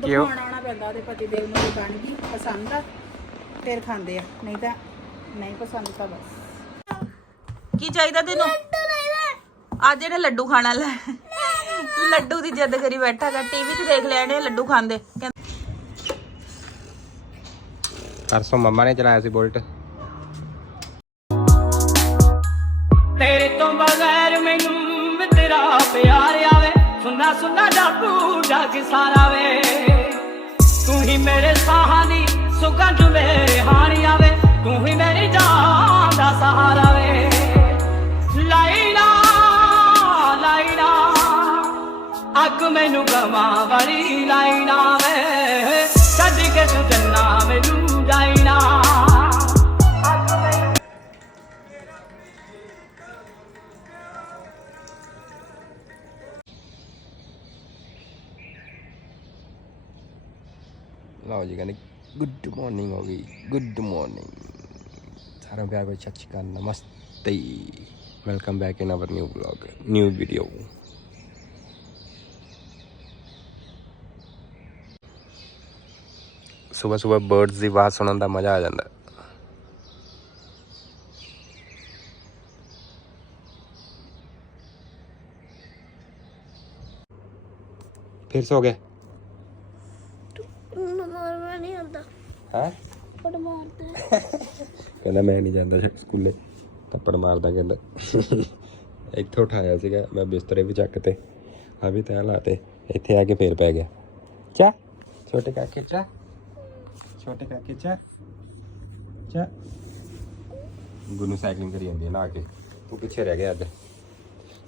ਕਿਉਂ? ਦਿਖਾਉਣ ਆਉਣਾ ਪੈਂਦਾ ਉਹਦੇ ਪਤੀ ਦੇਵ ਨੂੰ ਵੀ ਬਣ ਗਈ ਪਸੰਦ ਆ ਫਿਰ ਖਾਂਦੇ ਆ ਨਹੀਂ ਤਾਂ ਨਹੀਂ ਪਸੰਦ ਤਾਂ ਬਸ। ਕੀ ਚਾਹੀਦਾ ਤੈਨੂੰ? ਅੱਜ ਇਹਨੇ ਲੱਡੂ ਖਾਣਾ ਲੈ ਲੱਡੂ ਦੀ ਜਿੱਦ ਕਰੀ ਬੈਠਾ ਗਾ ਟੀਵੀ 'ਚ ਦੇਖ ਲਿਆ ਇਹਨੇ ਲੱਡੂ ਖਾਂਦੇ। ਪਰਸੋਂ ਮੰਮਾ ਨੇ ਚਲਾਇਆ ਸੀ ਬੁਲਟ। ਤੇਰੇ ਤੋਂ ਬਗੈਰ ਮੈਨੂੰ ਤੇਰਾ ਪਿਆਰ ਸੁਨਾ ਸੁਨਾ ਜਾਦੂ ਜਗ ਸਾਰਾ ਵੇ। ਤੂੰ ਹੀ ਮੇਰੇ ਸਾਹਾਂ ਦੀ ਸੁਗੰਧ ਮੇਰੇ ਹਾਣੀ ਆਵੇ। ਤੂੰ ਹੀ ਮੇਰੀ ਜਾਨ ਦਾ ਸਹਾਰਾ ਵੇ। ਲਾਈਲਾ ਲਾਈਲਾ ਅੱਗ ਮੈਨੂੰ ਗਵਾਂ ਵਾਲੀ ਲਾਈਨਾ ਵੇ। ਲਓ ਜੀ ਕਹਿੰਦੇ ਗੁੱਡ ਮਾਰਨਿੰਗ ਹੋ ਗਈ ਗੁੱਡ ਮਾਰਨਿੰਗ ਸਾਰਿਆਂ ਨੂੰ ਪਿਆਰ ਭਰੀ ਸਤਿ ਸ਼੍ਰੀ ਅਕਾਲ ਨਮਸਤੇ welcome back in our new vlog new video ਸਵੇਰ ਸਵੇਰ ਬਰਡਸ ਦੀ ਆਵਾਜ਼ ਸੁਣਨ ਦਾ ਮਜ਼ਾ ਆ ਜਾਂਦਾ ਫਿਰ ਸੋ ਗਏ ਮਾਰਨਾ ਨਹੀਂ ਆਉਂਦਾ ਹੈ? ਪਰ ਮਾਰਦਾ। ਕਹਿੰਦਾ ਮੈਂ ਨਹੀਂ ਜਾਂਦਾ ਸਕੂਲੇ। ਥੱਪੜ ਮਾਰਦਾ ਕਹਿੰਦਾ। ਇੱਥੇ ਉਠਾਇਆ ਸੀਗਾ ਮੈਂ ਬਿਸਤਰੇ ਵੀ ਚੱਕ ਤੇ ਆ ਵੀ ਤੈਂ ਲਾਤੇ ਇੱਥੇ ਆ ਕੇ ਫੇਰ ਪੈ ਗਿਆ। ਚਾ ਛੋਟੇ ਕਾਕੇ ਚਾ। ਛੋਟੇ ਕਾਕੇ ਚਾ। ਚਾ। ਗੁੰਨੂ ਸਾਈਕਲਿੰਗ ਕਰੀ ਜਾਂਦੀ ਹੈ ਨਾ ਕੇ। ਤੂੰ ਪਿੱਛੇ ਰਹਿ ਗਿਆ ਅੱਜ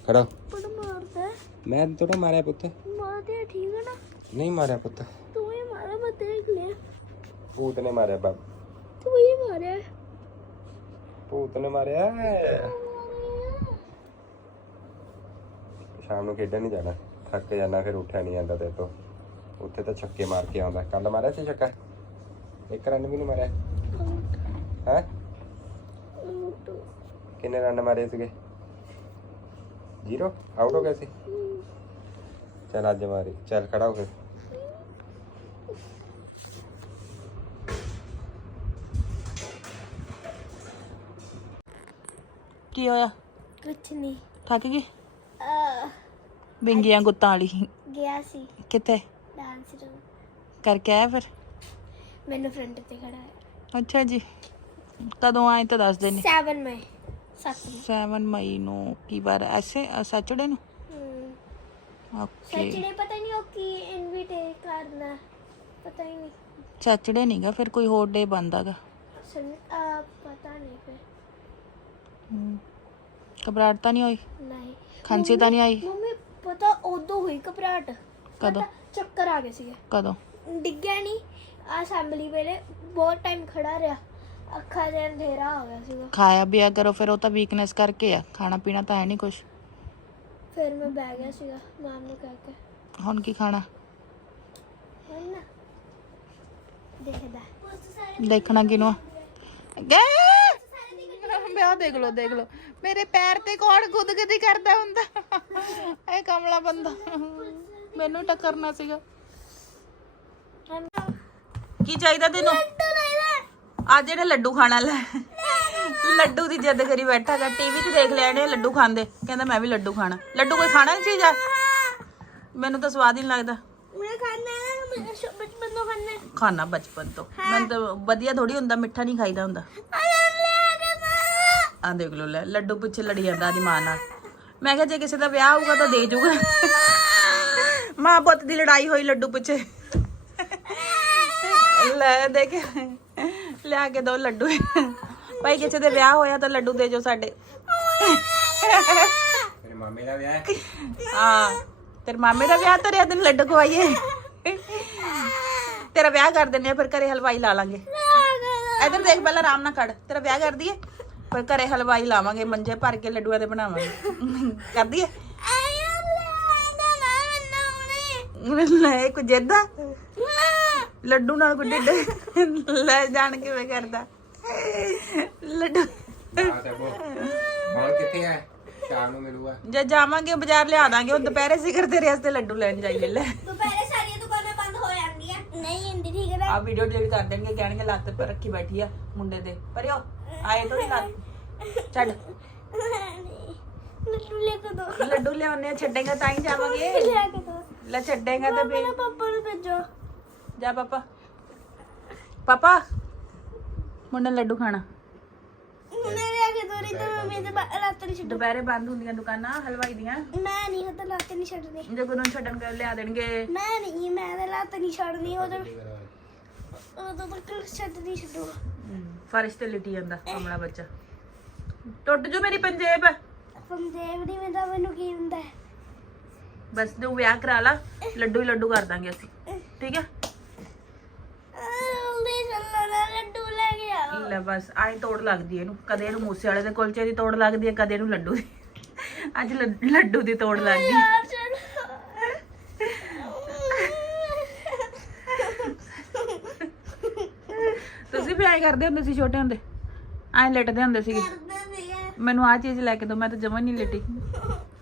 ਖੜਾ। ਪਰ ਮਾਰਦਾ। ਮੈਂ ਥੋੜਾ ਮਾਰਿਆ ਪੁੱਤ। ਮਾਰਦੇ ਠੀਕ ਹੈ ਨਾ? ਨਹੀਂ ਮਾਰਿਆ ਪੁੱਤ। ਤੂੰ ਹੀ ਮਾਰਿਆ ਮੈਂ ਦੇਖ ਲਿਆ। ਭੂਤ ਨੇ ਮਾਰਿਆ ਬਾਬ। ਤੂੰ ਹੀ ਮਾਰਿਆ। ਭੂਤ ਨੇ ਮਾਰਿਆ। ਸ਼ਾਮ ਨੂੰ ਖੇਡਣ ਨਹੀਂ ਜਾਣਾ। ਥੱਕ ਜਾਣਾ ਫਿਰ ਉੱਠਿਆ ਨਹੀਂ ਜਾਂਦਾ ਤੇ ਤੋਂ। ਉੱਥੇ ਤਾਂ ਛੱਕੇ ਮਾਰ ਕੇ ਆਉਂਦਾ। ਕੱਲ ਮਾਰਿਆ ਸੀ ਛੱਕਾ? ਇੱਕ ਰਨ ਵੀ ਨਹੀਂ ਮਾਰਿਆ। ਹੈ? ਕਿੰਨੇ ਰਨ ਮਾਰੇ ਸੀਗੇ? ਜ਼ੀਰੋ? ਆਊਟ ਹੋ ਗਿਆ ਸੀ? ਚੱਲ ਅੱਜ ਮਾਰੀ। ਚੱਲ ਖੜਾ ਹੋ ਫਿਰ ਕੀ ਹੋਇਆ? ਕੁਛ ਨਹੀਂ। ਥੱਕ ਗਈ? ਆ ਬਿੰਗੀਆਂ ਗੁੱਤਾਂ ਵਾਲੀ। ਗਿਆ ਸੀ। ਕਿੱਥੇ? ਡਾਂਸ ਰੂਮ ਕਰਕੇ ਆਇਆ ਫਿਰ? ਮੈਨੂੰ ਫਰੰਟ ਤੇ ਖੜਾ ਹੈ ਅੱਛਾ ਜੀ। ਕਦੋਂ ਆਏ ਤਾਂ ਦੱਸ ਦੇਣੀ। 7 ਮਈ 7 7 ਮਈ ਨੂੰ ਕੀ ਵਾਰ ਐਸੇ ਸੈਚਰਡੇ ਨੂੰ? ਓਕੇ ਸੱਚੜੇ ਪਤਾ ਨਹੀਂ ਉਹ ਕੀ ਇਨਵੀਟੇ ਕਰਨਾ। ਪਤਾ ਹੀ ਨਹੀਂ। ਸੈਚਰਡੇ ਨਹੀਂਗਾ ਫਿਰ ਕੋਈ ਹੋਰ ਡੇ ਬੰਦਾਗਾ ਸੁਣ ਪਤਾ ਨਹੀਂ ਫਿਰ। ਘਬਰਾਹਟ ਤਾਂ ਨਹੀਂ ਹੋਈ? ਨਹੀਂ। ਖਾਂਸੀ ਤਾਂ ਨਹੀਂ ਆਈ? ਮੰਮੀ ਪਤਾ ਉਦੋਂ ਹੋਈ ਘਬਰਾਹਟ। ਕਦੋਂ? ਪਤਾ, ਚੱਕਰ ਆ ਗਏ ਸੀਗੇ। ਕਦੋਂ? ਡਿੱਗਿਆ ਨਹੀਂ। ਅਸੈਂਬਲੀ ਵੇਲੇ ਬਹੁਤ ਟਾਈਮ ਖੜਾ ਰਿਹਾ। ਅੱਖਾਂ ਦੇ ਅੰਧੇਰਾ ਹੋ ਗਿਆ ਸੀਗਾ। ਖਾਇਆ ਪੀਆ ਕਰੋ ਫਿਰ ਉਹ ਤਾਂ ਵੀਕਨੈਸ ਕਰਕੇ ਆ। ਖਾਣਾ ਪੀਣਾ ਤਾਂ ਹੈ ਨਹੀਂ ਕੁਝ ਫਿਰ ਮੈਂ ਬਹਿ ਗਿਆ ਸੀਗਾ ਮਾਮ ਨੂੰ ਕਹਿ ਕੇ। ਹੁਣ ਕੀ ਖਾਣਾ? ਹੁਣ ਨਾ ਦੇਖਦਾ। ਦੇਖਣਾ ਕਿਨੂੰ ਆ? ਵਿਆਹ ਦੇਖ ਲਓ ਦੇਖ ਲਓ। ਮੇਰੇ ਪੈਰ ਤੇ ਕੌਣ ਗੁਦਗਦੀ ਕਰਦਾ ਹੁੰਦਾ? ਇਹ ਕਮਲਾ ਬੰਦਾ। ਮੈਨੂੰ ਟੱਕਰਨਾ ਸੀਗਾ। ਕੀ ਚਾਹੀਦਾ ਤੈਨੂੰ? ਅੱਜ ਇਹਨੇ ਲੱਡੂ ਖਾਣਾ ਲੈ। ਲੱਡੂ ਦੀ ਜਿੱਦ ਕਰੀ ਬੈਠਾ ਗਾ। ਟੀਵੀ 'ਚ ਦੇਖ ਲਿਆ ਇਹਨੇ ਲੱਡੂ ਖਾਂਦੇ। ਕਹਿੰਦਾ ਮੈਂ ਵੀ ਲੱਡੂ ਖਾਣਾ। ਲੱਡੂ ਕੋਈ ਖਾਣਾ ਨਹੀਂ ਚੀਜ਼ ਆ? ਮੈਨੂੰ ਤਾਂ ਸਵਾਦ ਹੀ ਨਹੀਂ ਲੱਗਦਾ। ਮੈਂ ਖਾਣਾ ਮੈਂ ਬਚਪਨ ਤੋਂ ਖਾਣਾ ਹੈ। ਖਾਣਾ ਬਚਪਨ ਤੋਂ। ਮੈਨੂੰ ਤਾਂ ਵਧੀਆ ਥੋੜੀ ਹੁੰਦਾ ਮਿੱਠਾ ਨਹੀਂ ਖਾਈਦਾ ਹੁੰਦਾ। ਆ ਦੇਖ ਲੋ ਲੈ ਲੱਡੂ ਪਿੱਛੇ ਲੜੀ ਜਾਂਦਾ ਦੀ ਮਾਂ ਨਾਲ। ਮੈਂ ਕਿਹਾ ਜੇ ਕਿਸੇ ਦਾ ਵਿਆਹ ਹੋਊਗਾ ਤਾਂ ਦੇ ਜੂਗਾ। ਮਾਂ ਪੁੱਤ ਦੀ ਲੜਾਈ ਹੋਈ ਲੱਡੂ ਪਿੱਛੇ। ਲੈ ਦੇਖ ਲਿਆ ਕੇ ਦੋ ਲੱਡੂ। ਭਾਈ ਕਿਸੇ ਦੇ ਵਿਆਹ ਹੋਇਆ ਤਾਂ ਲੱਡੂ ਦੇ ਜੋ ਸਾਡੇ। ਮੇਰੇ ਮਾਮੇ ਦਾ ਵਿਆਹ ਹੈ। ਹਾਂ ਤੇਰੇ ਮਾਮੇ ਦਾ ਵਿਆਹ ਤੇਰੇ ਦਿਨ ਲੱਡੂ ਖਵਾਈਏ। ਤੇਰਾ ਵਿਆਹ ਕਰ ਦਿੰਨੇ ਆ ਫਿਰ ਘਰੇ ਹਲਵਾਈ ਲਾ ਲਾਂਗੇ। ਇਧਰ ਦੇਖ ਪਹਿਲਾਂ ਆਰਾਮ ਨਾਲ ਖੜ। ਤੇਰਾ ਵਿਆਹ ਕਰ ਦਈਏ। ਫਿਰ ਘਰੇ ਹਲਵਾਈ ਲਾਵਾਂਗੇ ਮੰਜੇ ਭਰ ਕੇ ਲੱਡੂਆਂ ਦੇ ਬਣਾਵਾਂਗੇ। ਕਰ ਦਈਏ ਲੈ ਕੁ ਜੇਦਾ ਲੱਡੂ ਨਾਲ ਕੋ ਡਿੱਡ ਲੈ ਜਾਣ ਕਿਵੇਂ ਕਰਦਾ? ਲੱਡੂ ਹਾਂ ਹੁਣ ਕਿੱਥੇ ਹੈ ਸ਼ਾਮ ਨੂੰ ਮਿਲੂਗਾ। ਜੇ ਜਾਵਾਂਗੇ ਬਾਜ਼ਾਰ ਲਿਆ ਦਾਂਗੇ ਉਹ ਦੁਪਹਿਰੇ ਸਿਖਰ ਤੇਰੇ ਵਾਸਤੇ ਲੱਡੂ ਲੈਣ ਜਾਈਏ ਲੈ। ਦੁਪਹਿਰੇ ਸਾਰੀਆਂ ਦੁਕਾਨਾਂ ਬੰਦ ਹੋ ਜਾਂਦੀਆਂ। ਆਂਦੀ ਠੀਕ ਹੈ ਆ ਵੀਡੀਓ ਡਿਲੀਟ ਕਰ ਦੇਣਗੇ ਕਹਿਣਗੇ ਲੱਤ ਪਰ ਰੱਖੀ ਬੈਠੀ ਆ ਮੁੰਡੇ ਦੇ। ਪਰ ਆਏ ਥੋੜੀ ਲੱਤ ਛੱਡ। ਲੱਡੂ ਲੈ ਕੇ ਦੋ। ਲੱਡੂ ਲਿਆਉਣੇ ਆ ਛੱਡੇਗਾ ਤਾਂ ਹੀ ਜਾਵਾਂਗੇ। ਲੈ ਕੇ ਦੋ। ਲੈ ਛੱਡੇਗਾ ਤਾਂ ਮੇਰੇ ਪਾਪਾ ਨੂੰ ਭੇਜੋ। ਜਾ ਪਾਪਾ। ਪਾਪਾ ਮੁੰਡਾ ਲੱਡੂ ਖਾਣਾ। ਮੈਂ ਲੈ ਕੇ ਦੋ ਨਹੀਂ ਤਾਂ ਮੈਂ ਮੇਰੇ ਬਾ- ਲੱਤ ਨਹੀਂ ਛੱਡੂ। ਦੁਪਹਿਰੇ ਬੰਦ ਹੁੰਦੀਆਂ ਦੁਕਾਨਾਂ ਹਲਵਾਈ ਦੀਆਂ। ਮੈਂ ਨਹੀਂ ਹੱਥ ਲੱਤ ਨਹੀਂ ਛੱਡਣੀ ਜੇ ਗੁਰੂ ਨੂੰ ਛੱਡਣ ਕਰ ਲਿਆ ਦੇਣਗੇ। ਮੈਂ ਨਹੀਂ ਮੈਂ ਤਾਂ ਲੱਤ ਨਹੀਂ ਛੱਡਣੀ ਉਦੋਂ ਉਦੋਂ ਤੱਕ ਛੱਡ ਨਹੀਂ ਛੱਡੂ। ਫਰਸ਼ ਤੇ ਲਿਟੀ ਜਾਂਦਾ ਕਮਲਾ ਬੱਚਾ। ਟੁੱਟ ਜੋ ਮੇਰੀ ਪੰਜੇਬ। ਪੰਜੇਬ ਦੀ ਮੈਂ ਤਾਂ ਮੈਨੂੰ ਕੀ ਹੁੰਦਾ? ਹੈ ਬਸ ਤੂੰ ਵਿਆਹ ਕਰਾ ਲਾ ਲੱਡੂ ਹੀ ਲੱਡੂ ਕਰ ਦਾਂਗੇ ਅਸੀਂ। ਠੀਕ ਹੈ ਨਾ ਲੱਡੂ ਲੈ ਲੈ ਬਸ ਆਈ ਤੋੜ ਲੱਗਦੀ ਹੈ ਇਹਨੂੰ। ਕਦੇ ਇਹਨੂੰ ਮੂਸੇ ਵਾਲੇ ਦੇ ਕੁਲਚੇ ਦੀ ਤੋੜ ਲੱਗਦੀ ਹੈ ਕਦੇ ਇਹਨੂੰ ਲੱਡੂ ਦੀ। ਅੱਜ ਲੱਡ- ਲੱਡੂ ਦੀ ਤੋੜ ਲੱਗ ਗਈ ਯਾਰ ਚਲੋ ਤੁਸੀਂ ਵੀ ਐਂ ਕਰਦੇ ਹੁੰਦੇ ਸੀ ਛੋਟੇ ਹੁੰਦੇ। ਐਂ ਲੇਟਦੇ ਹੁੰਦੇ ਸੀਗੇ। ਕਰਦਾ ਸੀਗਾ ਮੈਨੂੰ ਆਹ ਚੀਜ਼ ਲੈ ਕੇ ਦੋ ਮੈਂ ਤਾਂ ਜਮਾ ਨਹੀਂ ਲੇਟੀ।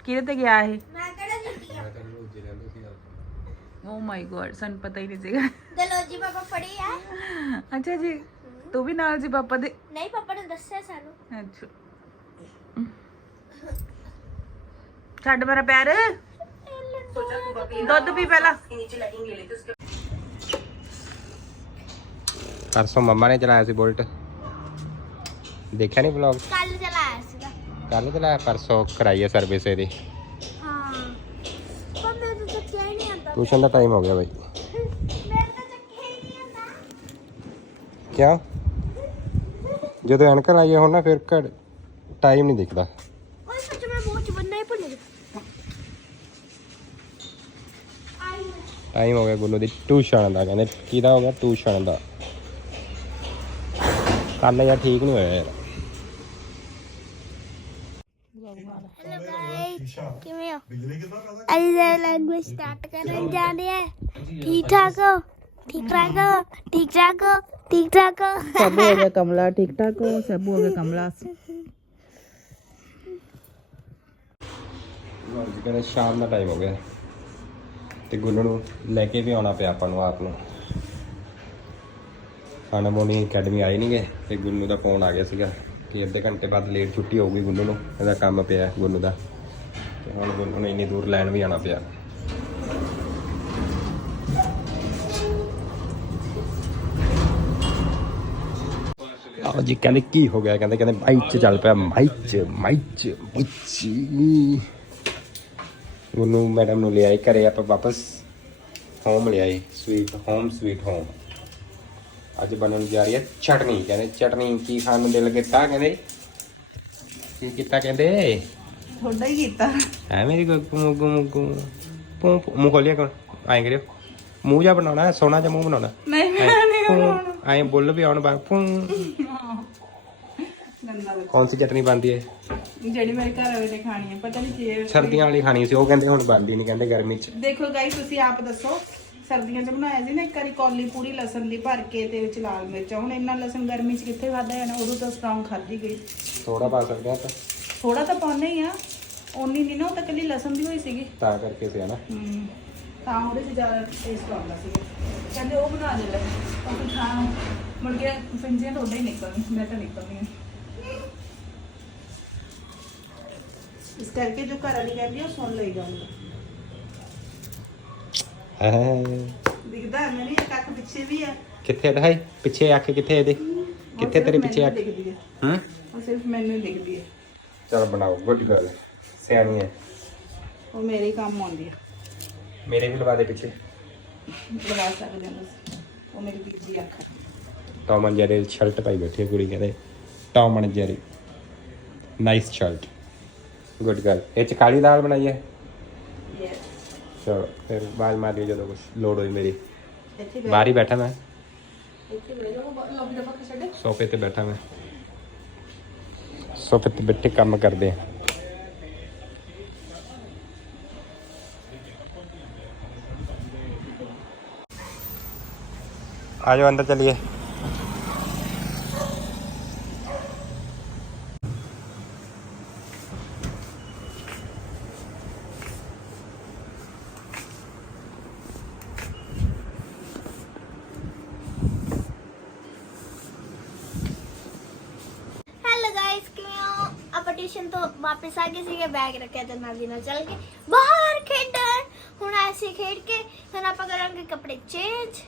ਕਿਹਦੇ ਤੇ ਗਿਆ ਇਹ? ਮੈਂ ਕਿਹੜਾ ਜਿੱਤੀ ਆ ਓ ਮਾਈ ਗॉड ਸਾਨੂੰ ਪਤਾ ਹੀ ਨਹੀਂ ਸੀਗਾ। ਦਲੋਜੀ ਪਾਪਾ ਪੜੀ ਆ। ਅੱਛਾ ਜੀ ਤੂੰ ਵੀ ਨਾਲ ਸੀ ਪਾਪਾ ਦੇ? ਨਹੀਂ ਪਾਪਾ ਨੇ ਦੱਸਿਆ ਸਾਨੂੰ। ਅੱਛਾ। ਛੱਡ ਮੇਰਾ ਪੈਰ। ਦੁੱਧ ਪੀ ਪਹਿਲਾਂ। ਪਰਸੋਂ ਮੰਮਾ ਨੇ ਚਲਾਇਆ ਸੀ ਬੁਲਟ। ਦੇਖਿਆ ਨਹੀਂ ਵਲੌਗ ਕੱਲ ਚਲਾਇਆ ਸੀਗਾ। ਕੱਲ ਚਲਾਇਆ ਪਰਸੋਂ ਕਰਾਈ ਹੈ ਸਰਵਿਸ ਇਹਦੀ। ਹਾਂ। ਪਰ ਮੇਰੇ ਤਾਂ ਚੱਕਿਆ ਹੀ ਨਹੀਂ ਆਉਂਦਾ ਟਿਊਸ਼ਨ ਦਾ ਟਾਈਮ ਹੋ ਗਿਆ ਬਾਈ। ਮੇਰੇ ਤਾਂ ਚੱਕਿਆ ਹੀ ਨਹੀਂ ਆਉਂਦਾ ਕਿਉਂ? ਜਦੋਂ ਐਨਕਾਂ ਲਾਈਏ ਹੁਣ ਨਾ ਫਿਰ ਘੜ ਟਾਈਮ ਨਹੀਂ ਦਿਖਦਾ। ਓਏ ਸੱਚ ਮੈਂ ਬਹੁਤ ਬੰਨਾ ਹੀ ਭੁੱਲ ਗਿਆ। ਆਈ ਟਾਈਮ ਹੋ ਗਿਆ ਗੁੱਲੂ ਦੀ। ਟਿਊਸ਼ਨ ਦਾ ਕਹਿੰਦੇ ਕਿਹਦਾ ਹੋ ਗਿਆ? ਟਿਊਸ਼ਨ ਦਾ। ਕੱਲ ਯਾਰ ਠੀਕ ਨਹੀਂ ਹੋਇਆ ਯਾਰ ਹੈਲੋ ਗਾਇਸ ਕਿਵੇਂ ਹੋ? ਅੱਜ ਦਾ ਲੈਂਗੁਏਜ ਸਟਾਰਟ ਕਰਨ ਜਾ ਰਹੇ ਹਾਂ ਠੀਕ ਠਾਕ ਹੋ? ਠੀਕ ਠਾਕ ਹੋ? ਠੀਕ ਠਾਕ ਹੋ? ਠੀਕ ਠਾਕ ਹੋ? ਸਭ ਹੋ ਗਿਆ ਕਮਲਾ ਠੀਕ ਠਾਕ ਹੋ? ਸਭ ਹੋ ਗਿਆ ਕਮਲਾ। ਲਓ ਜੀ ਕਹਿੰਦੇ ਸ਼ਾਮ ਦਾ ਟਾਈਮ ਹੋ ਗਿਆ। ਤੇ ਗੁੱਲੂ ਨੂੰ ਲੈ ਕੇ ਵੀ ਆਉਣਾ ਪਿਆ ਆਪਾਂ ਨੂੰ ਆਪ ਨੂੰ। ਖਾਣਾ ਬੋਣੀ ਅਕੈਡਮੀ ਆਏ ਨਹੀਂਗੇ ਤੇ ਗੁੱਲੂ ਦਾ ਫੋਨ ਆ ਗਿਆ ਸੀਗਾ ਕਿ ਅੱਧੇ ਘੰਟੇ ਬਾਅਦ ਲੇਟ ਛੁੱਟੀ ਹੋਊਗੀ ਗੁੱਲੂ ਨੂੰ, ਇਹਦਾ ਕੰਮ ਪਿਆ ਗੁੱਲੂ ਦਾ। ਤੇ ਹੁਣ ਗੁੱਲੂ ਨੂੰ ਇੰਨੀ ਦੂਰ ਲੈਣ ਵੀ ਆਉਣਾ ਪਿਆ। ਆਹ ਜੀ ਕਹਿੰਦੇ ਕੀ ਹੋ ਗਿਆ? ਕਹਿੰਦੇ ਕਹਿੰਦੇ ਮਾਈਕ ਚ ਚੱਲ ਪਿਆ ਮਾਈਕ ਚ ਮਾਈਕ ਚ ਬੱਚੀ ਉਹਨੂੰ ਮੈਡਮ ਨੂੰ ਲਿਆਏ, ਘਰੇ ਆਪਾਂ ਵਾਪਸ ਹੋਮ ਲਿਆਏ ਸਵੀਟ ਹੋਮ ਸਵੀਟ ਹੋਮ ਅੱਜ ਬਣਨ ਜਾ ਰਹੀ ਹੈ ਚਟਨੀ ਕਹਿੰਦੇ ਚਟਨੀ ਕੀ ਖਾਣ ਨੂੰ ਦਿਲ ਕੀਤਾ ਕਹਿੰਦੇ? ਕੀ ਕੀਤਾ ਕਹਿੰਦੇ? ਥੋੜਾ ਹੀ ਕੀਤਾ। ਹੈ ਮੇਰੀ ਗੁੱਗੂ ਮੁੱਗੂ ਮੁੱਗੂ ਪੂੰ ਪੂੰ- ਮੂੰਹ ਖੋਲਿਆ ਕਰ ਐਂ ਕਰਿਓ। ਮੂੰਹ ਜਾ ਬਣਾਉਣਾ ਹੈ, ਸੋਹਣਾ ਜਿਹਾ ਮੂੰਹ ਬਣਾਉਣਾ। ਨਹੀਂ ਮੈਂ ਨਹੀਂ ਪੂੰ ਐਂ ਬੁੱਲ ਵੀ ਆਉਣ ਬਾਅਦ ਪੂੰ ਕੌਣ ਸੀ ਚਟਨੀ ਬਣਦੀ ਹੈ? ਜਿਹੜੀ ਮੇਰੇ ਘਰ ਵਾਲੇ ਨੇ ਖਾਣੀ ਹੈ ਪਤਾ ਨਹੀਂ ਕੀ ਸਰਦੀਆਂ ਵਾਲੀ ਖਾਣੀ ਸੀ ਉਹ ਕਹਿੰਦੇ ਹੁਣ ਬਣਦੀ ਨਹੀਂ ਕਹਿੰਦੇ ਗਰਮੀ ਚ। ਦੇਖੋ ਗਾਈ ਤੁਸੀਂ ਆਪ ਦੱਸੋ। ਸਰਦੀਆਂ 'ਚ ਬਣਾਇਆ ਸੀ ਨਾ ਇੱਕ ਵਾਰੀ ਕੌਲੀ ਪੂਰੀ ਲਸਣ ਦੀ ਭਰ ਕੇ ਤੇ ਵਿੱਚ ਲਾਲ ਮਿਰਚ। ਹੁਣ ਇੰਨਾ ਲਸਣ ਗਰਮੀ 'ਚ ਕਿੱਥੇ ਖਾਦਾ ਜਾਣਾ ਉਦੋਂ ਤਾਂ ਸਟਰੋਂਗ ਖਾਦੀ ਗਈ। ਥੋੜਾ ਪਾ ਸਕਦੇ ਆ ਤਾਂ ਥੋੜਾ ਤਾਂ ਪਾਉਣਾ ਹੀ ਆ ਓਨੀ ਨਹੀਂ ਨਾ ਉਹ ਤਾਂ ਕੱਲੀ ਲਸਣ ਦੀ ਹੋਈ ਸੀਗੀ। ਤਾਂ ਕਰਕੇ ਸੀ ਹਨਾ? ਹਮ, ਤਾਂ ਉਹਦੇ 'ਚ ਜ਼ਿਆਦਾ ਟੇਸਟ ਆਉਂਦਾ ਸੀਗਾ ਕਹਿੰਦੇ ਉਹ ਬਣਾ ਦੇ ਲੈ ਤਾਂ ਕੋਈ ਖਾਣ ਮੁੜ ਕੇ ਫਿੰਜੀਆਂ ਤਾਂ ਉਦਾਂ ਹੀ ਨਿਕਲਣੀ ਮੈਂ ਤਾਂ ਨਿਕਲਣੀ ਆ। ਇਸ ਕਰਕੇ ਜੋ ਘਰ ਵਾਲੀ ਕਹਿੰਦੀ ਆ, ਉਹ ਸੁਣ ਲਈ ਜਾਊਗਾ। ਹੈ ਦਿਖਦਾ ਹੈ ਮੈਨੂੰ ਇੱਕ ਅੱਖ ਪਿੱਛੇ ਵੀ ਆ ਕਿੱਥੇ ਦਿਖਾਈ? ਪਿੱਛੇ ਅੱਖ ਕਿੱਥੇ ਇਹਦੇ? ਕਿੱਥੇ ਤੇਰੇ ਪਿੱਛੇ ਅੱਖ? ਹੈ। ਉਹ ਸਿਰਫ ਮੈਨੂੰ ਹੀ ਦਿਖਦੀ ਹੈ। ਚਲ ਬਣਾਓ ਗੁੱਡ ਗਰਲ ਸਿਆਣੀ ਹੈ ਉਹ ਮੇਰੇ ਹੀ ਕੰਮ ਆਉਂਦੀ ਹੈ। ਮੇਰੇ ਵੀ ਲਵਾ ਦੇ ਪਿੱਛੇ। ਲਗਾ ਸਕਦੇ ਹਾਂ ਬਸ ਉਹ ਮੇਰੀ ਦੀ ਅੱਖ ਟੌਮ ਐਂਡ ਜੈਰੀ ਸ਼ਰਟ ਪਾਈ ਬੈਠੀ ਹੈ ਕੁੜੀ ਕਹਿੰਦੇ Tom and Jerry nice shirt good girl ਇਹ ਚ ਕਾਲੀ ਦਾਲ ਬਣਾਈ ਹੈ? ਚਲੋ ਫਿਰ ਬਾਅਦ ਮਾਰਿਓ ਜਦੋਂ ਕੁਝ ਲੋੜ ਹੋਈ ਮੇਰੀ ਇੱਥੇ ਬਾਹਰ ਹੀ ਬੈਠਾ ਮੈਂ ਇੱਥੇ ਬਹਿ ਜਾਓ ਲੌਬੀ ਦਾ ਪੱਕ ਛੱਡੇ ਸੋਫੇ ਤੇ ਬੈਠਾ ਮੈਂ ਸੋਫੇ ਤੇ ਬੈਠੇ ਚਲਿए ਵਾਪਸ ਆ ਗਏ ਸੀਗੇ ਬੈਗ ਰੱਖਿਆ ਤੇ ਨਾਗੀ ਨਾਲ ਚੱਲ ਕੇ ਬਾਹਰ ਖੇਡਣ ਹੁਣ ਐਸੇ ਖੇਡ ਕੇ ਫਿਰ ਆਪਾਂ ਕਰਾਂਗੇ ਕੱਪੜੇ ਚੇਂਜ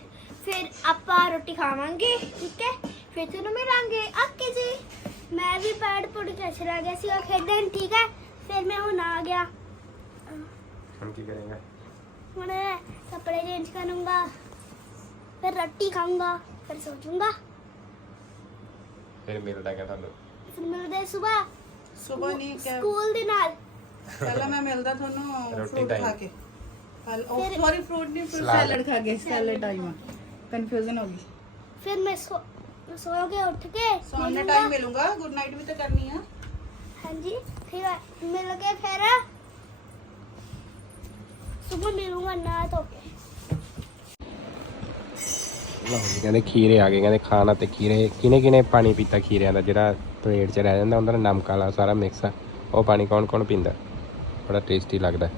ਫਿਰ ਆਪਾਂ ਰੋਟੀ ਖਾਵਾਂਗੇ ਠੀਕ ਹੈ? ਫਿਰ ਤੁਹਾਨੂੰ ਮਿਲਾਂਗੇ। ਓਕੇ ਜੀ। ਮੈਂ ਵੀ ਪੈਡ ਪੁੱਟ ਕੇ ਚਲਾ ਗਿਆ ਸੀਗਾ ਖੇਡਣ ਠੀਕ ਹੈ? ਫਿਰ ਮੈਂ ਹੁਣ ਆ ਗਿਆ। ਹੁਣ ਕੀ ਕਰੇਗਾ? ਹੁਣ ਕੱਪੜੇ ਚੇਂਜ ਕਰੂੰਗਾ ਫਿਰ ਰੋਟੀ ਖਾਊਂਗਾ ਫਿਰ ਸੋ ਜਾਊਂਗਾ। ਫਿਰ ਮਿਲਦਾ ਕਿ ਤੁਹਾਨੂੰ? ਫਿਰ ਮਿਲਦੇ ਸਵੇਰ ਸਵੇਰ ਨਹੀਂ ਕਿ ਸਕੂਲ ਦੇ ਨਾਲ। ਪਹਿਲਾਂ ਮੈਂ ਮਿਲਦਾ ਤੁਹਾਨੂੰ ਰੋਟੀ ਫਰੂਟ time। ਖਾ ਕੇ। ਹਲ ਉਹ ਫਿਰ- ਸੌਰੀ ਫਰੂਟ ਨਹੀਂ ਫਿਰ Salad। ਸੈਲਡ ਖਾ ਕੇ ਸੈਲਡ ਟਾਈਮ ਆ। ਕਨਫਿਊਜ਼ਨ ਹੋ ਗਈ। ਫਿਰ ਮੈਂ ਸੋ ਸੋ ਕੇ ਉੱਠ ਕੇ ਸੌਣ ਦਾ ਮਿਲੂੰਗਾ। ਟਾਈਮ ਮਿਲੂਗਾ ਗੁੱਡ ਨਾਈਟ ਵੀ ਤਾਂ ਕਰਨੀ ਆ। ਹਾਂਜੀ ਫਿਰ ਮਿਲ ਕੇ ਫਿਰ ਸੁਬਹ ਮਿਲੂੰਗਾ ਨਾ ਧੋ ਕੇ। ਲਓ ਜੀ, ਕਹਿੰਦੇ ਖੀਰੇ ਆ ਗਏ ਕਹਿੰਦੇ ਖਾਣਾ ਤੇ ਖੀਰੇ। ਕਿਨੇ ਕਿਨੇ ਪਾਣੀ ਪੀਤਾ ਖੀਰਿਆਂ ਦਾ ਜਿਹੜਾ ਪਲੇਟ 'ਚ ਰਹਿ ਜਾਂਦਾ ਹੁੰਦਾ ਨਾ ਨਮਕ ਵਾਲਾ ਸਾਰਾ ਮਿਕਸ ਆ। ਉਹ ਪਾਣੀ ਕੌਣ ਕੌਣ ਪੀਂਦਾ? ਬੜਾ ਟੇਸਟੀ ਲੱਗਦਾ।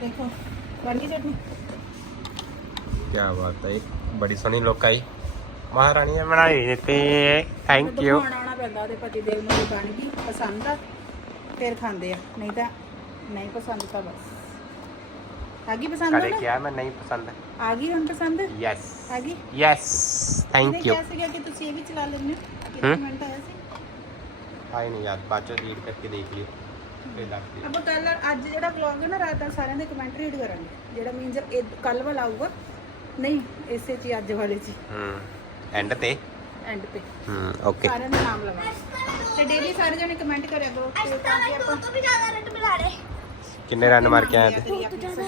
ਦੇਖੋ ਬਣ ਗਈ ਚਟਨੀ? ਕੀ ਬਾਤ ਹੈ ਬੜੀ ਸੋਹਣੀ ਲੋਕ ਆਈ। ਮਹਾਰਾਣੀ ਨੇ ਬਣਾਈ ਦਿੱਤੀ ਥੈਂਕ ਯੂ ਆਉਣਾ ਪੈਂਦਾ ਉਹਦੇ ਪਤੀ ਦੇਵ ਨੂੰ ਬਣ ਗਈ ਪਸੰਦ ਆ। ਫਿਰ ਖਾਂਦੇ ਆ ਨਹੀਂ ਤਾਂ ਨਹੀਂ ਪਸੰਦ ਤਾਂ ਬਸ। ਆ ਗਈ ਪਸੰਦ ਕਦੇ ਨਾ ਕਿਹਾ ਮੈਂ ਨਹੀਂ ਪਸੰਦ। ਆ ਗਈ ਹੁਣ ਪਸੰਦ? ਯੈਸ ਆ ਗਈ? ਯੈਸ ਥੈਂਕ ਯੂ ਕਿਹਾ ਸੀਗਾ ਕਿ ਤੁਸੀਂ ਇਹ ਵੀ ਚਲਾ ਲੈਂਦੇ ਹੋ? ਕਿੰਨਾ ਹਮ? ਮਿੰਟ ਆਇਆ ਸੀ? ਆਈ ਨਹੀਂ ਯਾਰ ਬਾਅਦ ਚ ਰੀਡ ਕਰਕੇ ਦੇਖ ਲਿਓ। ਫਿਰ ਦੱਸ ਦਿਓ। ਆਪਾਂ ਕੱਲ ਅੱਜ ਜਿਹੜਾ ਵਲੌਗ ਹੈ ਨਾ ਰਾਤ ਦਾ ਸਾਰਿਆਂ ਦੇ ਕਮੈਂਟ ਰੀਡ ਕਰਾਂਗੇ। ਜਿਹੜਾ ਮੀਨਸ ਕੱਲ ਵਾਲਾ ਆਊਗਾ। ਨਹੀਂ ਇਸੇ ਚ ਹੀ ਅੱਜ ਵਾਲੇ ਚ ਹੂੰ। ਐਂਡ ਤੇ? ਐਂਡ ਤੇ। ਹੂੰ ਓਕੇ ਸਾਰਿਆਂ ਦਾ ਨਾਮ ਲਵਾਂਗੇ। ਤੇ ਡੇਲੀ ਸਾਰੇ ਜਣੇ ਕਮੈਂਟ ਕਰਿਆ ਕਰੋ ਤੇ ਤਾਂ ਕਿ ਆਪਾਂ ਤੋਂ ਵੀ ਜ਼ਿਆਦਾ ਰੈਟ ਬਣਾ ਲਏ। ਕਿੰਨੇ ਰਨ ਮਾਰ ਕੇ ਆਏ ਤੇ ਬਹੁਤ ਜ਼ਿਆਦਾ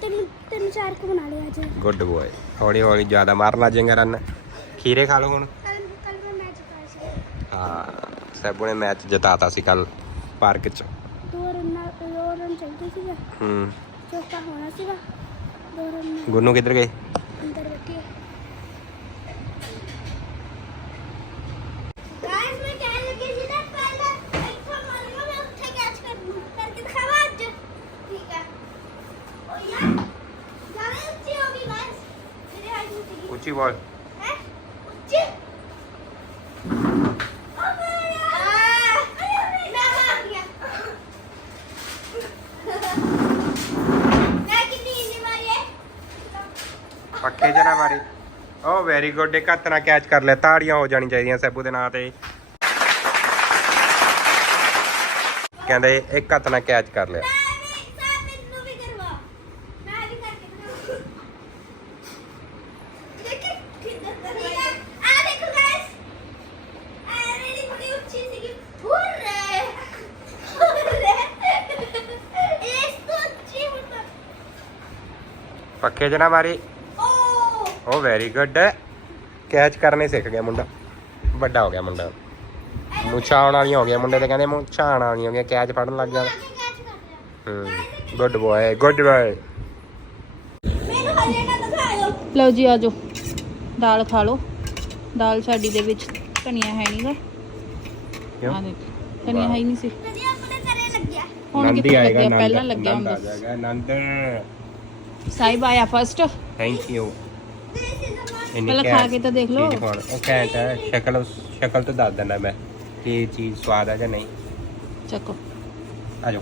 ਤਿੰਨ ਤਿੰਨ ਚਾਰ ਕੁ ਬਣਾ ਲਏ ਅੱਜ। ਗੁੱਡ ਬੋਏ ਹੌਲੀ ਹੌਲੀ ਜ਼ਿਆਦਾ ਮਾਰ ਲਾ ਜਾਏਗਾ ਰਨ ਖੀਰੇ ਖਾ ਲਓ ਹੁਣ। ਕੱਲ ਕੱਲ ਮੈਂ ਮੈਚ ਪਾਇਆ ਸੀ। ਹਾਂ ਸੈਬੂ ਨੇ ਮੈਚ ਜਿਤਾਤਾ ਸੀ ਕੱਲ ਪਾਰਕ ਚ। ਦੋ ਰਨ ਨਾਲ ਦੋ ਰਨ ਚਾਹੀਦੇ ਸੀਗਾ। ਹੂੰ। ਚੌਕਾ ਹੋਣਾ ਸੀਗਾ। ਦੋ ਰਨ ਨਾਲ। ਗੁੰਨੂ ਕਿੱਧਰ ਗਏ ਅੰਦਰ ਬੈਠੀ ਹੈ ਗਾਇਸ ਮੈਂ ਕਹਿਣ ਲੱਗੀ ਸੀ ਨਾ ਪਹਿਲਾਂ ਇੱਥੋਂ ਮਾਰੂੰਗਾ ਮੈਂ ਉੱਥੇ ਕੈਚ ਕਰ ਕਰਕੇ ਦਿਖਾਵਾਂ ਅੱਜ ਠੀਕ ਹੈ ਓ ਯਾਰ ਜਾਨੇ ਉੱਚੀ ਹੋ ਗਈ ਗਾਇਸ ਮੇਰੇ ਹਾਈਟ ਉੱਚੀ ਗਈ ਉੱਚੀ ਬੋਲ ਹੈ ਉੱਚੀ ਓ ਮੇਰਾ ਮੈਂ ਮਾਰ ਗਿਆ ਮੈਂ ਕਿੰਨੀ ਈਜ਼ੀ ਮਾਰੀ ਹੈ ਪੱਖੇ ਚ ਨਾ ਮਾਰੀ ਇੱਕ ਹੱਥ ਨਾਲ ਕੈਚ ਕਰ ਲਿਆ ਤਾੜੀਆਂ ਹੋ ਜਾਣੀ ਚਾਹੀਦੀਆਂ ਸੈਬੂ ਦੇ ਨਾਂ ਤੇ। ਕਹਿੰਦੇ ਇੱਕ ਹੱਥ ਨਾਲ ਕੈਚ ਕਰ ਲਿਆ। ਗਾਇਸ ਆ ਮੇਰੀ ਓ! ਵੈਰੀ ਗੁੱਡ ਕੈਚ ਕਰਨੇ ਸਿੱਖ ਗਿਆ ਮੁੰਡਾ। ਵੱਡਾ ਹੋ ਗਿਆ ਮੁੰਡਾ। ਮੁੱਛਾਂ ਆਉਣ ਵਾਲੀਆਂ ਹੋ ਗਈਆਂ ਮੁੰਡੇ ਤੇ ਕਹਿੰਦੇ ਮੁੱਛਾਂ ਆਉਣ ਵਾਲੀਆਂ ਹੋ ਗਈਆਂ ਕੈਚ ਫੜਨ ਲੱਗ ਗਿਆ। ਹੂੰ ਗੁੱਡ ਬੋਏ ਗੁੱਡ ਦਿਖਾਇਓ ਲਓ ਜੀ ਆਜੋ ਦਾਲ ਖਾ ਲਓ। ਦਾਲ ਸਾਡੀ ਦੇ ਵਿੱਚ ਧਨੀਆ ਹੈ ਨਹੀਂਗਾ ਕਿਉਂ? ਆ ਦੇਖ ਧਨੀਆ ਹੈ ਨਹੀਂ ਸੀ। ਹੁਣ ਕਿੱਥੇ ਲੱਗਿਆ? ਪਹਿਲਾਂ ਲੱਗਿਆ ਹੁੰਦਾ ਨੰਦ। ਸਾਹਿਬ ਆਇਆ ਫਸਟ ਥੈਂਕ ਯੂ ਪਹਿਲਾਂ ਖਾ ਕੇ ਤਾਂ ਦੇਖ ਲਓ। ਉਹ ਘੈਂਟ ਹੈ ਸ਼ਕਲ ਸ਼ਕਲ ਤੋਂ ਦੱਸ ਦਿੰਦਾ ਮੈਂ ਕਿ ਇਹ ਚੀਜ਼ ਸਵਾਦ ਹੈ ਜਾਂ ਨਹੀਂ। ਚੱਕੋ। ਆ ਜਾਓ।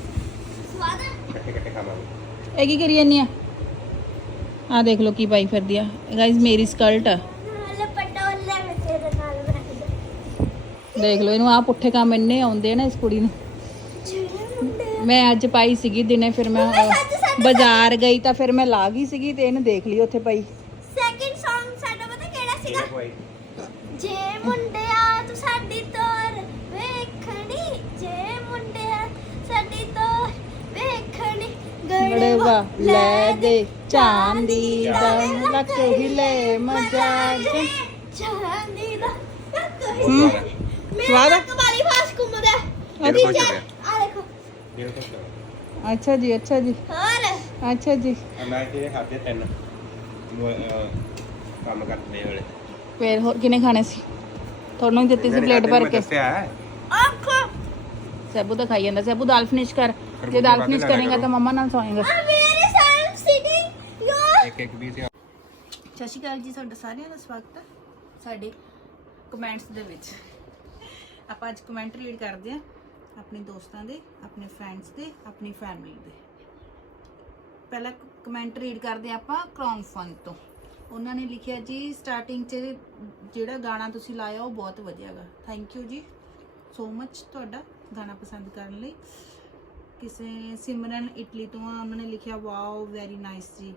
ਸਵਾਦ ਇਕੱਠੇ ਇਕੱਠੇ ਖਾਵਾਂਗੇ। ਇਹ ਕੀ ਕਰੀ ਜਾਂਦੀ ਆ? ਆ ਦੇਖ ਲਓ ਕੀ ਪਾਈ ਫਿਰਦੀ ਆ। ਗਾਇਜ਼ ਮੇਰੀ ਸਕਰਟ ਆ। ਹਲੇ ਪਟੋਲੇ ਵਿੱਚ ਇਹਦੇ ਨਾਲ ਬਣਾਈ ਦੇਖ ਲਓ ਇਹਨੂੰ ਆ ਪੁੱਠੇ ਕੰਮ ਇੰਨੇ ਆਉਂਦੇ ਆ ਨਾ ਇਸ ਕੁੜੀ ਨੂੰ। ਮੈਂ ਅੱਜ ਪਾਈ ਸੀਗੀ ਦਿਨੇ ਫਿਰ ਮੈਂ। ਬਾਜ਼ਾਰ ਗਈ ਤਾਂ ਫਿਰ ਮੈਂ ਲਾ ਗਈ ਸੀਗੀ ਤੇ ਇਹਨੂੰ ਦੇਖ ਲਈ ਉੱਥੇ ਪਈ। ਕਿਹੜਾ ਸੀਗਾ ਕੋਈ ਜੇ ਮੁੰਡਿਆ ਤੂੰ ਸਾਡੀ ਤੋਰ ਵੇਖਣੀ ਜੇ ਮੁੰਡਿਆ ਸਾਡੀ ਤੋਰ ਵੇਖਣੀ ਗੜਵਾ ਲੈ ਦੇ ਚਾਂਦੀ ਦਾ ਲੱਕ ਹਿਲੇ ਮਜਾਜ ਚਾਂਦੀ ਦਾ ਲੱਕ ਹੂੰ। ਮੇਰਾ ਸਵਾਦ ਵਾਲੀ ਫਾਸ ਘੁੰਮਦਾ। ਗਿਆ ਆ ਦੇਖੋ। ਹੋ ਗਿਆ ਅੱਛਾ ਜੀ ਅੱਛਾ ਜੀ। ਹੋਰ? ਅੱਛਾ ਜੀ। ਮੈਂ ਤੇਰੇ ਖਾਦੇ ਤਿੰਨ ਕੰਮ ਕਰਦੇ ਵੇਲੇ। ਫਿਰ ਹੋਰ ਕਿਨੇ ਖਾਣੇ ਸੀ? ਤੁਹਾਨੂੰ ਹੀ ਦਿੱਤੀ ਸੀ ਪਲੇਟ ਭਰ ਕੇ। ਅੱਖ ਸੈਬੂ ਤਾਂ ਖਾਈ ਜਾਂਦਾ ਸੈਬੂ ਦਾਲ ਫਿਨਿਸ਼ ਕਰ। ਜੇ ਦਾਲ ਫਿਨਿਸ਼ ਕਰੇਗਾ ਤਾਂ ਮੰਮਾ ਨਾਲ ਸੌਏਗਾ। ਇੱਕ ਇੱਕ ਪੀਸ ਸਤਿ ਸ਼੍ਰੀ ਅਕਾਲ ਜੀ ਤੁਹਾਡਾ ਸਾਰਿਆਂ ਦਾ ਸਵਾਗਤ ਹੈ ਸਾਡੇ ਕਮੈਂਟਸ ਦੇ ਵਿੱਚ। ਆਪਾਂ ਅੱਜ ਕਮੈਂਟ ਰੀਡ ਕਰਦੇ ਹਾਂ ਆਪਣੇ ਦੋਸਤਾਂ ਦੇ ਆਪਣੇ ਫਰੈਂਡਸ ਦੇ ਆਪਣੀ ਫੈਮਿਲੀ ਦੇ। ਪਹਿਲਾ ਕਮੈਂਟ ਰੀਡ ਕਰਦੇ ਹਾਂ ਆਪਾਂ ਕ੍ਰਾਊਨ ਫਨ ਤੋਂ। ਉਹਨਾਂ ਨੇ ਲਿਖਿਆ ਜੀ ਸਟਾਰਟਿੰਗ 'ਚ ਜਿਹੜਾ ਗਾਣਾ ਤੁਸੀਂ ਲਾਇਆ ਉਹ ਬਹੁਤ ਵਧੀਆ ਹੈਗਾ ਥੈਂਕ ਯੂ ਜੀ ਸੋ ਮੱਚ ਤੁਹਾਡਾ ਗਾਣਾ ਪਸੰਦ ਕਰਨ ਲਈ। ਕਿਸੇ ਸਿਮਰਨ ਇਟਲੀ ਤੋਂ ਆ, ਉਹਨਾਂ ਨੇ ਲਿਖਿਆ ਵਾਓ ਵੈਰੀ ਨਾਈਸ ਜੀ।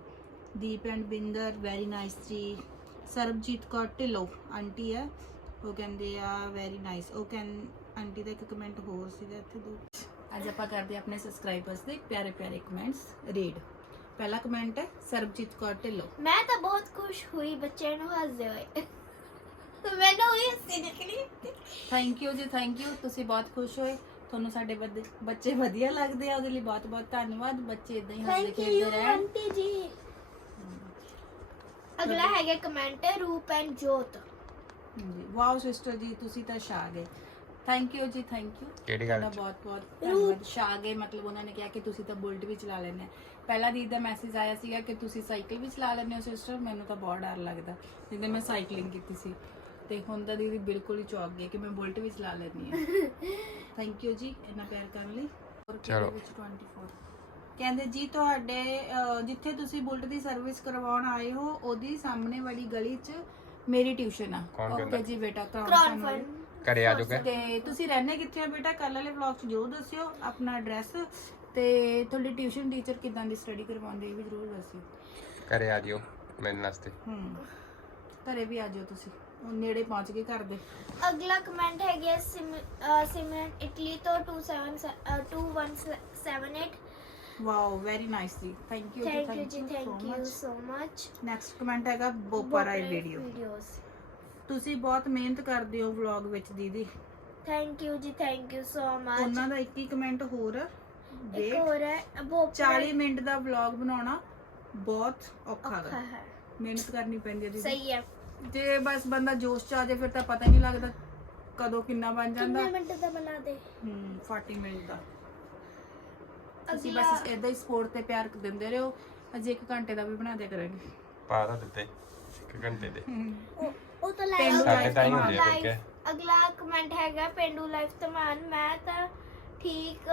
Deep and Binder very nice ਜੀ। ਸਰਬਜੀਤ ਕੌਰ ਢਿੱਲੋਂ, ਆਂਟੀ ਹੈ। ਉਹ ਕਹਿੰਦੇ ਆ ਵੈਰੀ ਨਾਈਸ ਉਹ ਕਹਿੰ, ਆਂਟੀ ਦਾ ਇੱਕ ਕਮੈਂਟ ਹੋਰ ਸੀਗਾ ਇੱਥੇ ਦੋ। ਅੱਜ ਆਪਾਂ ਕਰਦੇ ਹਾਂ ਆਪਣੇ ਸਬਸਕ੍ਰਾਈਬਰਸ ਦੇ ਪਿਆਰੇ ਪਿਆਰੇ ਕਮੈਂਟਸ ਰੀਡ ਪਹਿਲਾ ਕਮੈਂਟ ਹੈ ਸਰਬਜੀਤ ਕੌਰ ਢਿੱਲੋਂ। ਮੈਂ ਤਾਂ ਬਹੁਤ ਖੁਸ਼ ਹੋਈ ਬੱਚੇ ਨੂੰ ਹੱਸਦੇ ਹੋਏ। ਮੈਨੂੰ ਵੀ ਹੱਸੀ ਨਿਕਲੀ। ਥੈਂਕ ਯੂ ਜੀ ਥੈਂਕ ਯੂ ਤੁਸੀਂ ਬਹੁਤ ਖੁਸ਼ ਹੋਏ। ਤੁਹਾਨੂੰ ਸਾਡੇ ਬੱਦ- ਬੱਚੇ ਵਧੀਆ ਲੱਗਦੇ ਆ। ਉਹਦੇ ਲਈ ਬਹੁਤ ਬਹੁਤ ਧੰਨਵਾਦ। ਬੱਚੇ ਇਦਾਂ ਹੀ ਹੱਸਦੇ ਥੈਂਕ ਖੇਡਦੇ ਯੂ ਰਹਿਣ। ਆਂਟੀ ਜੀ। ਅਗਲਾ ਹੈਗਾ ਕਮੈਂਟ ਰੂਪ ਐਂਡ ਜੋਤ। ਜੀ ਵਾਓ ਸਿਸਟਰ ਜੀ ਤੁਸੀਂ ਤਾਂ ਗਏ। ਥੈਂਕ ਯੂ ਜੀ ਥੈਂਕ ਯੂ ਕਿਹੜੀ ਗੱਲ ਚ? ਬਹੁਤ ਬਹੁਤ ਧੰਨਵਾਦ। ਗਏ ਮਤਲਬ ਉਹਨਾਂ ਨੇ ਕਿਹਾ ਕਿ ਤੁਸੀਂ ਤਾਂ ਬੁਲਟ ਵੀ ਚਲਾ ਲੈਂਦੇ ਆ। ਪਹਿਲਾ ਦੀ ਦਾ ਮੈਸੇਜ ਆਇਆ ਸੀਗਾ ਕਿ ਤੁਸੀਂ ਸਾਈਕਲ ਵੀ ਚਲਾ ਲੈਂਦੇ ਹੋ ਸਿਸਟਰ ਮੈਨੂੰ ਤਾਂ ਬਹੁਤ ਡਰ ਲੱਗਦਾ। ਜਿੱਦਾਂ ਮੈਂ ਸਾਈਕਲਿੰਗ ਕੀਤੀ ਸੀ। ਤੇ ਹੁਣ ਤਾਂ ਦੀਦੀ ਬਿਲਕੁਲ ਹੀ ਚੌਕ ਗਈ ਕਿ ਮੈਂ ਬੁਲਟ ਵੀ ਚਲਾ ਲੈਂਦੀ ਆ ਥੈਂਕ ਯੂ ਜੀ ਇੰਨਾ ਪਿਆਰ ਕਰਨ ਲਈ। ਔਰ ਕਿਹਦੇ ਚਲੋ। ਵਿੱਚ 24 ਕਹਿੰਦੇ ਜੀ ਤੁਹਾਡੇ ਅਹ, ਜਿੱਥੇ ਤੁਸੀਂ ਬੁਲਟ ਦੀ ਸਰਵਿਸ ਕਰਵਾਉਣ ਆਏ ਹੋ ਉਹਦੀ ਸਾਹਮਣੇ ਵਾਲੀ ਗਲੀ 'ਚ ਮੇਰੀ ਟਿਊਸ਼ਨ ਆ। ਕੌਣ ਕਹਿੰਦਾ? ਓਕੇ ਜੀ ਬੇਟਾ ਕਰਾਉਣ ਆ ਜਾਓਗੇ ਤੇ ਤੁਸੀਂ ਰਹਿੰਦੇ ਕਿੱਥੇ ਹੋ ਬੇਟਾ? ਕੱਲ ਵਾਲੇ ਵਲੌਗ 'ਚ ਜ਼ਰੂਰ ਦੱਸਿਓ ਆਪਣਾ ਐਡਰੈਸ ਤੇ ਤੁਹਾਡੀ ਟਿਊਸ਼ਨ ਟੀਚਰ ਕਿਦਾਂ ਦੀ ਸਟੱਡੀ ਕਰਵਾਉਂਦੇ ਇਹ ਵੀ ਜ਼ਰੂਰ ਦੱਸਿਓ। ਘਰੇ ਆ ਜਿਓ ਮਿਲਣ ਵਾਸਤੇ। ਹੂੰ ਘਰੇ ਵੀ ਆ ਜਾਓ ਤੁਸੀਂ। ਉਹ ਨੇੜੇ ਪਹੁੰਚ ਗਏ ਘਰ ਦੇ। ਅਗਲਾ ਕਮੈਂਟ ਹੈਗਾ ਸਿਮ- ਅਹ ਸਿਮਰਨ ਇਟਲੀ ਤੋਂ 27 ਅਹ 2178 ਵਾਓ ਵੈਰੀ ਨਾਈਸ ਜੀ। ਥੈਂਕ ਯੂ ਥੈਂਕ ਯੂ ਜੀ thank you so much next comment ਹੈਗਾ ਬੋਪਾਰਾਈ ਵੀਡੀਓ ਵੀਡੀਓਜ਼ ਤੁਸੀਂ ਬਹੁਤ ਮਿਹਨਤ ਕਰਦੇ ਹੋ ਵਲੌਗ ਵਿੱਚ ਦੀਦੀ। ਥੈਂਕ ਯੂ ਜੀ ਥੈਂਕ ਯੂ ਸੋ ਮਚ ਉਹਨਾਂ ਦਾ ਇੱਕ ਹੀ ਕਮੈਂਟ ਹੋਰ ਆ। ਇੱਕ ਦੇਖ ਹੋਰ ਹੈ ਭੋਪਾ 40 ਮਿੰਟ ਦਾ ਵਲੌਗ ਬਣਾਉਣਾ ਬਹੁਤ ਔਖਾ ਔਖਾ ਹੈ। ਹੈ ਮਿਹਨਤ ਕਰਨੀ ਪੈਂਦੀ ਹੈ ਦੀਦੀ। ਸਹੀ ਹੈ। ਜੇ ਬਸ ਬੰਦਾ ਜੋਸ਼ ਚ ਆ ਜਾਏ ਫਿਰ ਤਾਂ ਪਤਾ ਹੀ ਨਹੀਂ ਲੱਗਦਾ ਕਦੋਂ ਕਿੰਨਾ ਬਣ ਜਾਂਦਾ। ਕਿੰਨੇ ਮਿੰਟ ਦਾ ਬਣਾ ਦੇ? ਹੂੰ 40 ਮਿੰਟ ਦਾ। ਤੁਸੀਂ ਅਗਲਾ ਬਸ ਇਦਾਂ ਹੀ ਸਪੋਰਟ ਤੇ ਪਿਆਰ ਦਿੰਦੇ ਰਹੋ। ਅਜੇ ਇੱਕ ਘੰਟੇ ਦਾ ਵੀ ਬਣਾ ਦਿਆ ਕਰਾਂਗੇ। ਪਾ ਤਾਂ ਦਿੱਤੇ। ਇੱਕ ਘੰਟੇ ਦੇ। ਉਹ- ਉਹ ਤਾਂ ਪੇਂਡੂ ਲਾਈਵ ਸਾਡੇ ਤਾਂ ਹੀ ਹੁੰਦੇ ਆ ਫਿਰ ਕਿਆ। ਅਗਲਾ ਕਮੈਂਟ ਹੈਗਾ ਪਿੰਡੂ ਲਾਈਫ ਤਮਾਨ ਮੈਂ ਤਾਂ ਠੀਕ।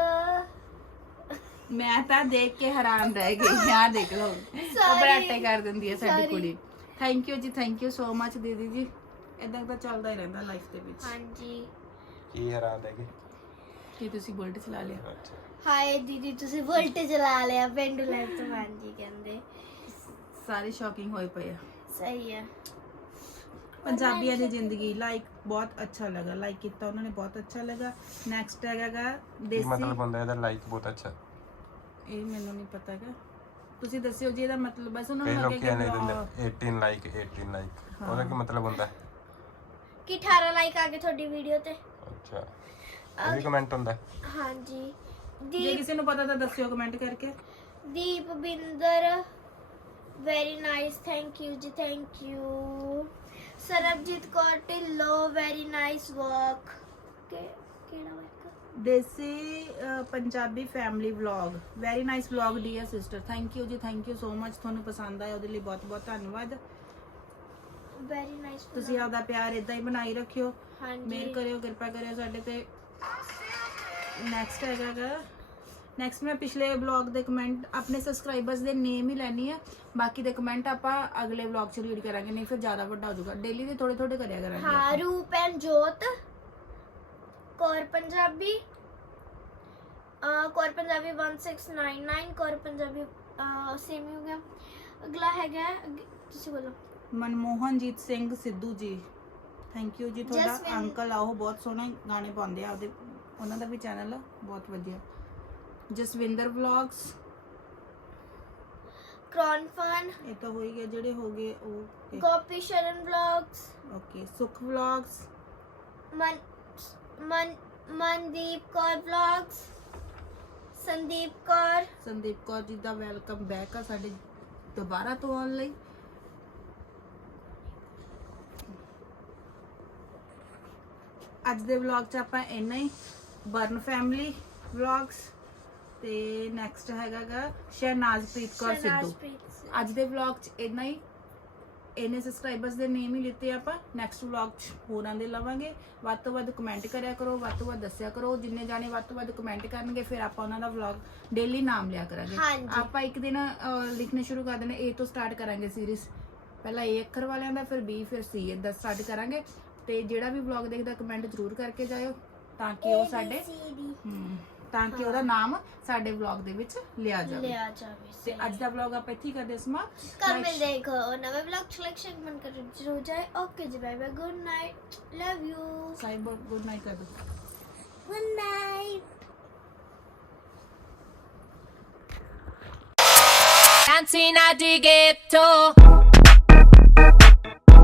ਮੈਂ ਤਾਂ ਦੇਖ ਕੇ ਹੈਰਾਨ ਰਹਿ ਗਈ। ਆ ਦੇਖ ਲਓ। ਉਹ ਬਰਾਟੇ ਕਰ ਦਿੰਦੀ ਹੈ ਸਾਡੀ. ਕੁੜੀ। ਥੈਂਕ ਯੂ ਜੀ ਥੈਂਕ ਯੂ ਸੋ ਮਚ ਦੀਦੀ ਜੀ। ਇਦਾਂ ਤਾਂ ਚੱਲਦਾ ਹੀ ਰਹਿੰਦਾ ਲਾਈਫ ਦੇ ਵਿੱਚ। ਹਾਂਜੀ। ਕੀ ਹੈਰਾਨ ਹੈਗੇ ਕਿ ਤੁਸੀਂ ਬੁਲਟ ਚਲਾ ਲਿਆ? ਹਾਏ ਦੀਦੀ ਤੁਸੀਂ ਵੋਲਟ ਚਲਾ ਲਿਆ ਪਿੰਡੂ ਲਾਈਫ ਤਮਾਨ ਜੀ ਕਹਿੰਦੇ। ਸਾਰੇ ਸ਼ੌਕਿੰਗ ਹੋਏ ਪਏ ਆ। ਸਹੀ ਹੈ। ਪੰਜਾਬੀਆਂ ਦੀ ਜ਼ਿੰਦਗੀ ਲਾਈਕ ਬਹੁਤ ਅੱਛਾ ਲੱਗਾ। ਲਾਈਕ ਕੀਤਾ ਉਹਨਾਂ ਨੇ ਬਹੁਤ ਅੱਛਾ ਲੱਗਾ। ਨੈਕਸਟ ਹੈਗਾਗਾ ਕੀ ਦੇਸੀ ਮਤਲਬ ਹੁੰਦਾ ਇਹਦਾ ਲਾਈਕ ਬਹੁਤ ਅੱਛਾ? ਇਹ ਮੈਨੂੰ ਨਹੀਂ ਪਤਾ ਹੈਗਾ। ਤੁਸੀਂ ਦੱਸਿਓ ਜੀ ਇਹਦਾ ਮਤਲਬ ਬਸ ਉਹਨਾਂ ਕਈ ਨੂੰ ਲੋਕ ਕਿ ਦਿੰਦੇ ਵਾਹ, 18 ਲਾਈਕ 18 ਲਾਈਕ ਉਹਦਾ ਕੀ ਮਤਲਬ ਹੁੰਦਾ? ਕਿ 18 ਲਾਈਕ ਆ ਗਏ ਤੁਹਾਡੀ ਵੀਡੀਓ ਤੇ। ਅੱਛਾ। ਇਹ ਵੀ ਕਮੈਂਟ ਹੁੰਦਾ? ਹਾਂਜੀ। ਜੇ ਦੀਪ ਕਿਸੇ ਨੂੰ ਪਤਾ ਤਾਂ ਦੱਸਿਓ ਕਮੈਂਟ ਕਰਕੇ। Deep Binder very nice thank you ਜੀ thank you Sarabjit Kaur Dhillon very nice work ਕਿਹੜਾ work desi a, Punjabi family vlog very nice vlog dear sister thank you ਜੀ ਥੈਂਕ ਯੂ ਸੋ ਮਚ ਤੁਹਾਨੂੰ ਪਸੰਦ ਆਇਆ ਉਹਦੇ ਲਈ ਬਹੁਤ ਬਹੁਤ ਧੰਨਵਾਦ ਵੈਰੀ ਨਾਈਸ ਤੁਸੀਂ ਆਪਦਾ ਪਿਆਰ ਇਦਾਂ ਹੀ ਬਣਾਈ ਰੱਖਿਓ ਹਾਂਜੀ ਮੇਰ ਕਰਿਓ ਕਿਰਪਾ ਕਰਿਓ ਸਾਡੇ ਤੇ ਨੈਕਸਟ ਹੈਗਾਗਾ ਨੈਕਸਟ ਮੈਂ ਪਿਛਲੇ ਵਲੌਗ ਦੇ ਕਮੈਂਟ ਆਪਣੇ ਸਬਸਕ੍ਰਾਈਬਰਸ ਦੇ ਨੇਮ ਹੀ ਲੈਣੀ ਆ ਬਾਕੀ ਦੇ ਕਮੈਂਟ ਆਪਾਂ ਅਗਲੇ ਵਲੌਗ 'ਚ ਰੀਡ ਕਰਾਂਗੇ ਨਹੀਂ ਫਿਰ ਜ਼ਿਆਦਾ ਵੱਡਾ ਹੋ ਜਾਊਗਾ। ਡੇਲੀ ਦੇ ਥੋੜੇ ਥੋੜੇ ਕਰਿਆ ਕਰਾਂਗੇ ਹਾਂ ਰੂਪ ਐਂਡ ਜੋਤ ਕੌਰ ਪੰਜਾਬੀ ਕੌਰ ਪੰਜਾਬੀ 1699 ਕੌਰ ਪੰਜਾਬੀ ਸੇਮ ਹੀ ਹੋ ਗਿਆ। ਅਗਲਾ ਹੈਗਾ ਤੁਸੀਂ ਬੋਲੋ। ਮਨਮੋਹਨਜੀਤ ਸਿੰਘ ਸਿੱਧੂ ਜੀ। ਥੈਂਕ ਯੂ ਜੀ ਤੁਹਾਡਾ ਅੰਕਲ ਆ ਉਹ ਬਹੁਤ ਸੋਹਣੇ ਗਾਣੇ ਪਾਉਂਦੇ ਆ ਉਹਦੇ ਉਹਨਾਂ ਦਾ ਵੀ ਚੈਨਲ ਬਹੁਤ ਵਧੀਆ। ਜਸਵਿੰਦਰ ਵਲੌਗਸ। ਕ੍ਰੌਨ ਫਨ। ਇਹ ਤਾਂ ਹੋ ਹੀ ਗਏ ਜਿਹੜੇ ਹੋ ਗਏ ਉਹ Gopi Sharan vlogs. Okay Sukh vlogs. Man Man Mandeep Kaur vlogs. Sandeep Kaur. Sandeep Kaur ji ਦਾ ਵੈਲਕਮ ਬੈਕ ਆ ਸਾਡੇ ਦੁਬਾਰਾ ਤੋਂ ਆਉਣ ਲਈ। ਅੱਜ ਦੇ ਵਲੌਗ 'ਚ ਆਪਾਂ ਇੰਨਾ ਹੀ। ਬਰਨ ਫੈਮਿਲੀ ਵਲੌਗਸ। ਤੇ ਨੈਕਸਟ ਹੈਗਾਗਾ ਸ਼ਹਿਨਾਜ਼ਪ੍ਰੀਤ ਕੌਰ ਸਿੱਧੂ। ਅੱਜ ਦੇ ਵਲੌਗ 'ਚ ਇੰਨਾ ਹੀ ਇਹਨੇ ਸਬਸਕ੍ਰਾਈਬਰਸ ਦੇ ਨੇਮ ਹੀ ਲਿੱਤੇ ਆਪਾਂ। ਨੈਕਸਟ ਵਲੌਗ 'ਚ ਹੋਰਾਂ ਦੇ ਲਵਾਂਗੇ। ਵੱਧ ਤੋਂ ਵੱਧ ਕਮੈਂਟ ਕਰਿਆ ਕਰੋ ਵੱਧ ਤੋਂ ਵੱਧ ਦੱਸਿਆ ਕਰੋ। ਜਿੰਨੇ ਜਾਣੇ ਵੱਧ ਤੋਂ ਵੱਧ ਕਮੈਂਟ ਕਰਨਗੇ ਫਿਰ ਆਪਾਂ ਉਹਨਾਂ ਦਾ ਵਲੌਗ ਡੇਲੀ ਨਾਮ ਲਿਆ ਕਰਾਂਗੇ। ਆਪਾਂ ਇੱਕ ਦਿਨ ਲਿਖਣੇ ਸ਼ੁਰੂ ਕਰ ਦੇਣੇ A ਤੋਂ ਸਟਾਰਟ ਕਰਾਂਗੇ ਸੀਰੀਜ਼ ਪਹਿਲਾਂ A ਅੱਖਰ ਵਾਲਿਆਂ ਦਾ ਫਿਰ B ਫਿਰ C ਇਦਾਂ ਸਟਾਰਟ ਕਰਾਂਗੇ। ਤੇ ਜਿਹੜਾ ਵੀ ਵਲੌਗ ਦੇਖਦਾ ਕਮੈਂਟ ਜ਼ਰੂਰ ਕਰਕੇ ਜਾਇਓ ਤਾਂ ਕਿ ਉਹ ਸਾਡੇ ਤਾਂ ਕਿ ਉਹਦਾ ਨਾਮ ਸਾਡੇ ਵਲੌਗ ਦੇ ਵਿੱਚ ਲਿਆ ਜਾਵੇ। ਲਿਆ ਜਾਵੇ ਤੇ ਅੱਜ ਦਾ ਵਲੌਗ ਆਪਾਂ ਇੱਥੇ ਹੀ ਕਰਦੇ ਹਾਂ ਸਮਾਪਤ ਕੱਲ ਮਿਲਦੇ ਇੱਕ ਹੋਰ ਨਵੇਂ ਵਲੌਗ ਸਿਲੈਕਸ਼ਨ ਮਨ ਕਰ ਜਰੂਰ ਜਾਏ। ਓਕੇ ਜੀ bye bye good night love you ਸਾਈਬ good night ਕਰ ਦੋ good night Dancing at the ghetto.